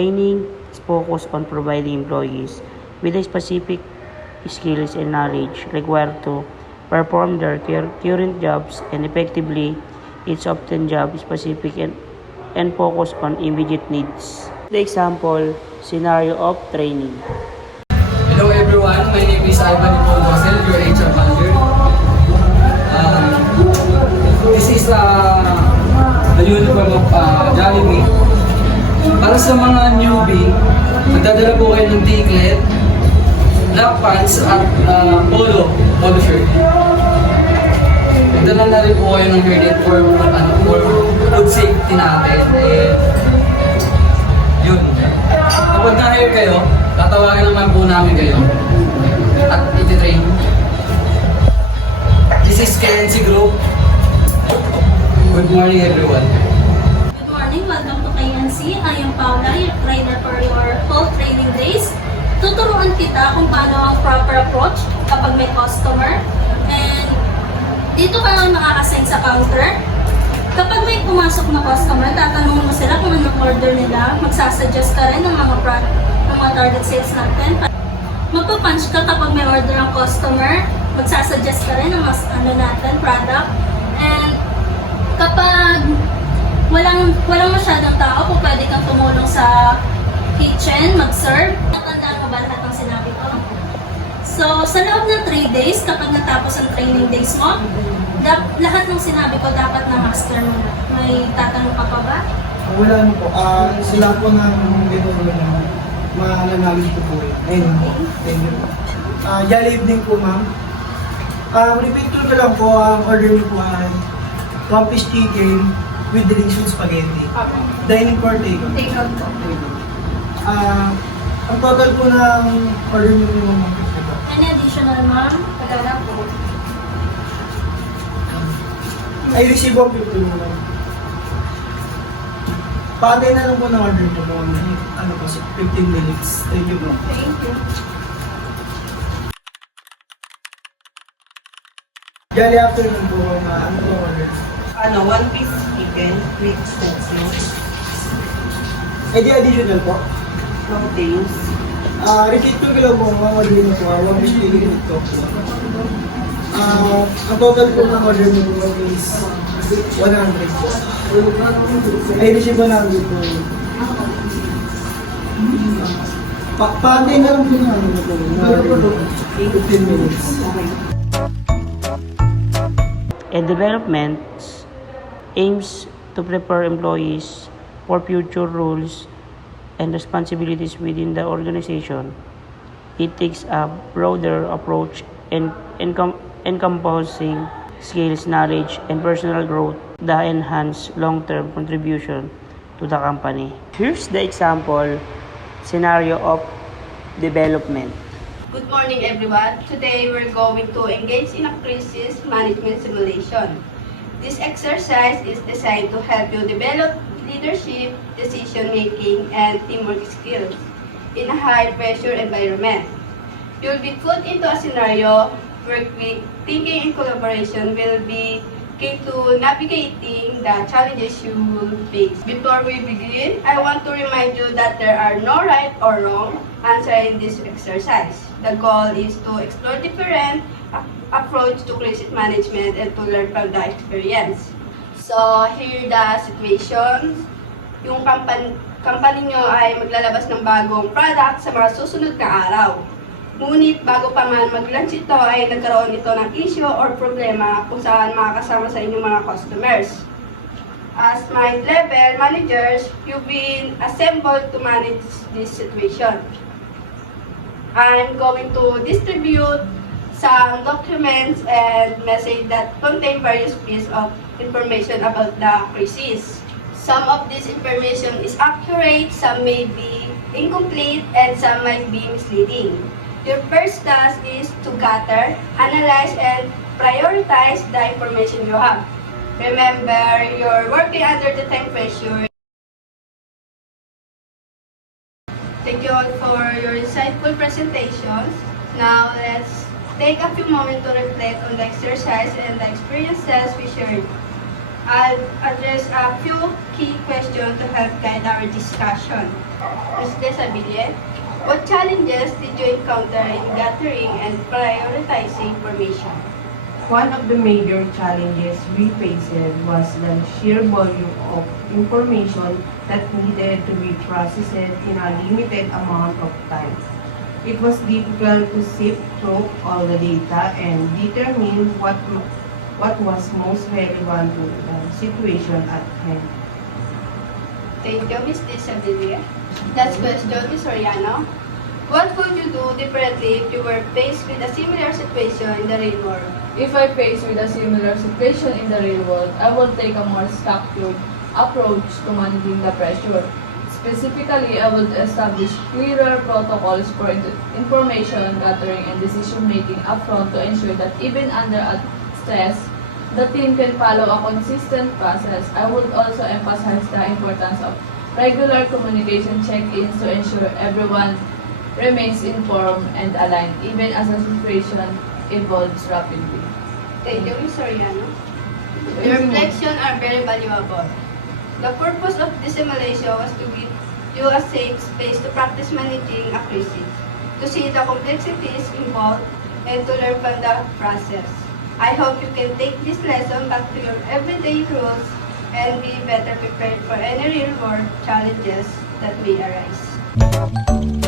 Training is focused on providing employees with the specific skills and knowledge required to perform their current jobs and effectively. It's often job specific and focused on immediate needs. The example scenario of training. Hello everyone, my name is Ivan Ipogosel, your HR manager. This is the uniform of Jollibee. Para sa mga newbie, magdadala po kayo ng ticket, black pants at polo shirt. Magdala na rin po kayo ng hairnet for food safety natin. Yun. Kapag na-hire kayo, tatawagan naman po namin kayo at iti-train. This is KNC Group. Good morning everyone. Good morning, welcome to KNC. I am Paula, your trainer for your full training days. Tuturuan kita kung paano ang proper approach kapag may customer. And dito ka lang makakasign sa counter. Kapag may pumasok na customer, tatanungin mo sila kung anong order nila. Magsasuggest ka rin ng mga target sales natin. Magpapunch ka kapag may order ang customer. Magsasuggest ka rin ng mas product. And kapag walang masyadong tao, kung pwede kang tumulong sa kitchen, mag-serve. Natandaan mo ba lahat ng sinabi ko? So, sa loob ng 3 days, kapag natapos ang training days mo, lahat ng sinabi ko dapat na-master mo na. May tatanong ka pa ba? Wala na po. Sila po ng gano'n na ma-knowledge po po yun. Ayun po. Thank you po. Jolly evening po, ma'am. Repeat ko lang po, ang order niyo po ay 1 piece chicken with delicious spaghetti. Okay. Dining for take. Take out po. Ang total po ng order niyo po, ma'am. Any additional, ma'am? Pagkala po. I receive ang 50 mo, ma'am. Paantay na lang po ng order po, ma'am. 15 minutes. Thank you, ma'am. Thank you. Jolly afternoon po, ma'am. Ano po order? 1 piece chicken with sauce, Eh, di additional po. mountains, Repeat ko lang po, mga order niyo po, 1 piece chicken with sauce. Ang total po ng order niyo po is 100 po. I receive 100 po. Paantay na lang po na po. 15 minutes. And development aims to prepare employees for future roles and responsibilities within the organization. It takes a broader approach and encompassing skills, knowledge, and personal growth that enhance long-term contribution to the company. Here's the example scenario of development. Good morning everyone. Today we're going to engage in a crisis management simulation. This exercise is designed to help you develop leadership, decision-making, and teamwork skills in a high-pressure environment. You'll be put into a scenario where quick thinking and collaboration will be key to navigating the challenges you will face. Before we begin, I want to remind you that there are no right or wrong answer in this exercise. The goal is to explore different approach to crisis management and to learn from the experience. So, here the situation. Yung company nyo ay maglalabas ng bagong product sa mga susunod na araw. Ngunit bago pa man mag-launch ito ay nagkaroon ito ng issue or problema kung saan makakasama sa inyong mga customers. As my level managers, you've been assembled to manage this situation. I'm going to distribute some documents and message that contain various pieces of information about the crisis. Some of this information is accurate, some may be incomplete, and some might be misleading. Your first task is to gather, analyze, and prioritize the information you have. Remember, you're working under the time pressure. Thank you all for your insightful presentations. Now, let's take a few moments to reflect on the exercise and the experiences we shared. I'll address a few key questions to help guide our discussion. Ms. Desabille, what challenges did you encounter in gathering and prioritizing information? One of the major challenges we faced was the sheer volume of information that needed to be processed in a limited amount of time. It was difficult to sift through all the data and determine what was most relevant to the situation at hand. Thank you, Ms. Desabille. Last question, Ms. Soriano. What would you do differently if you were faced with a similar situation in the real world? If I face with a similar situation in the real world, I will take a more structured approach to managing the pressure. Specifically, I will establish clearer protocols for information gathering and decision making upfront to ensure that even under stress, the team can follow a consistent process. I would also emphasize the importance of regular communication check-ins to ensure everyone remains informed and aligned, even as the situation evolves rapidly. Thank you, Ms. Soriano. Your reflections are very valuable. The purpose of this simulation was to give you a safe space to practice managing a crisis, to see the complexities involved, and to learn from the process. I hope you can take this lesson back to your everyday rules and be better prepared for any real-world challenges that may arise.